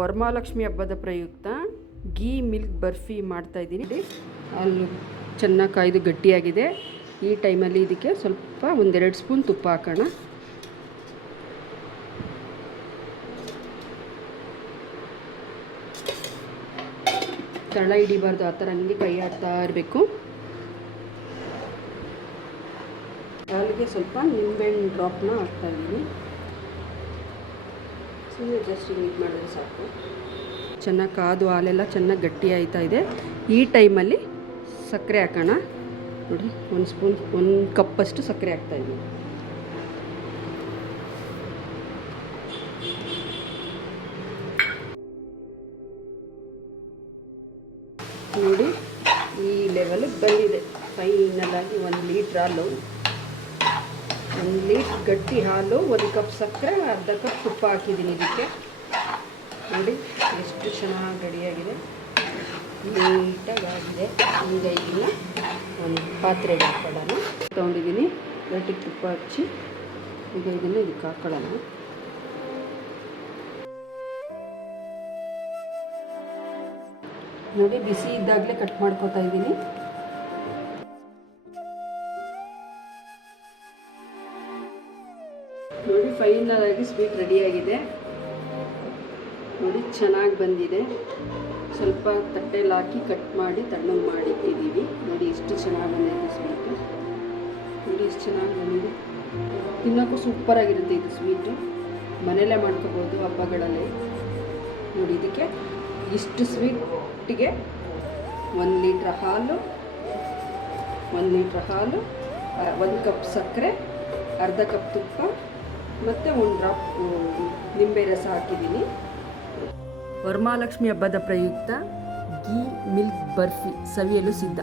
ವರಮಹಾಲಕ್ಷ್ಮಿ ಹಬ್ಬದ ಪ್ರಯುಕ್ತ ಗೀ ಮಿಲ್ಕ್ ಬರ್ಫಿ ಮಾಡ್ತಾ ಇದ್ದೀನಿ. ಅಲ್ಲಿ ಚೆನ್ನಾಗಿ ಕಾಯ್ದು ಗಟ್ಟಿಯಾಗಿದೆ. ಈ ಟೈಮಲ್ಲಿ ಇದಕ್ಕೆ ಸ್ವಲ್ಪ 1-2 ಸ್ಪೂನ್ ತುಪ್ಪ ಹಾಕೋಣ. ತಳ ಹಿಡಿಬಾರ್ದು, ಆ ಥರ ಹಂಗೆ ಕೈ ಆಡ್ತಾ ಇರಬೇಕು. ಹಾಲಿಗೆ ಸ್ವಲ್ಪ ನಿಂಬೆಹಣ್ಣು ಡ್ರಾಪ್ನ ಹಾಕ್ತಾ ಇದ್ದೀನಿ. ಸುಮ್ಮನೆ ಜಸ್ಟ್ ಇದು ಮಾಡಿದ್ರೆ ಸಾಕು. ಚೆನ್ನಾಗಿ ಕಾದು ಹಾಲೆಲ್ಲ ಚೆನ್ನಾಗಿ ಗಟ್ಟಿ ಆಯ್ತಾ ಇದೆ. ಈ ಟೈಮಲ್ಲಿ ಸಕ್ಕರೆ ಹಾಕೋಣ. ನೋಡಿ, 1 ಕಪ್ಪಷ್ಟು ಸಕ್ಕರೆ ಹಾಕ್ತಾಯಿದ್ದೀನಿ. ನೋಡಿ, ಈ ಲೆವೆಲಿಗೆ ಬಂದಿದೆ. ಫೈನಲಾಗಿ 1 ಲೀಟ್ರ್ ಹಾಲು, 1 ಲೀಟ್ರ್ ಗಟ್ಟಿ ಹಾಲು, 1 ಕಪ್ ಸಕ್ಕರೆ, ಅರ್ಧ ಕಪ್ ತುಪ್ಪ ಹಾಕಿದ್ದೀನಿ ಇದಕ್ಕೆ. ನೋಡಿ ಎಷ್ಟು ಚೆನ್ನಾಗಿ ರೆಡಿಯಾಗಿದೆ, ನೀಟಾಗಿ ಆಗಿದೆ. ಈಗ ಇದನ್ನು ಒಂದು ಪಾತ್ರೆಗೆ ಹಾಕೊಳ್ಳೋಣ. ತೊಗೊಂಡಿದ್ದೀನಿ, ಗಟ್ಟಿಗೆ ತುಪ್ಪ ಹಚ್ಚಿ ಈಗ ಇದನ್ನು ಇದಕ್ಕೆ ಹಾಕೊಳ್ಳೋಣ. ನೋಡಿ, ಬಿಸಿ ಇದ್ದಾಗಲೇ ಕಟ್ ಮಾಡ್ಕೊತಾ ಇದ್ದೀನಿ. ನೋಡಿ, ಫೈನಲ್ ಆಗಿ ಸ್ವೀಟ್ ರೆಡಿಯಾಗಿದೆ. ನೋಡಿ, ಚೆನ್ನಾಗಿ ಬಂದಿದೆ. ಸ್ವಲ್ಪ ತಟ್ಟೆಯಲ್ಲಿ ಹಾಕಿ ಕಟ್ ಮಾಡಿ ತಣ್ಣಗೆ ಮಾಡಿಟ್ಟಿದ್ದೀವಿ. ನೋಡಿ ಎಷ್ಟು ಚೆನ್ನಾಗಿ ಬಂದಿದೆ ಸ್ವೀಟು. ನೋಡಿ ಎಷ್ಟು ಚೆನ್ನಾಗಿ ಬಂದಿದೆ. ತಿನ್ನೋಕ್ಕೂ ಸೂಪರಾಗಿರುತ್ತೆ ಇದು ಸ್ವೀಟು. ಮನೆಯಲ್ಲೇ ಮಾಡ್ಕೋಬೋದು ಹಬ್ಬಗಳಲ್ಲಿ. ನೋಡಿ, ಇದಕ್ಕೆ ಇಷ್ಟು ಸ್ವೀಟಿಗೆ 1 ಲೀಟ್ರ್ ಹಾಲು, 1 ಕಪ್ ಸಕ್ಕರೆ, ಅರ್ಧ ಕಪ್ ತುಪ್ಪ ಮತ್ತು 1 ಡ್ರಾಪ್ ನಿಂಬೆ ರಸ ಹಾಕಿದ್ದೀನಿ. ವರಮಹಾಲಕ್ಷ್ಮಿ ಹಬ್ಬದ ಪ್ರಯುಕ್ತ ಗೀ ಮಿಲ್ಕ್ ಬರ್ಫಿ ಸವಿಯಲು ಸಿದ್ಧ.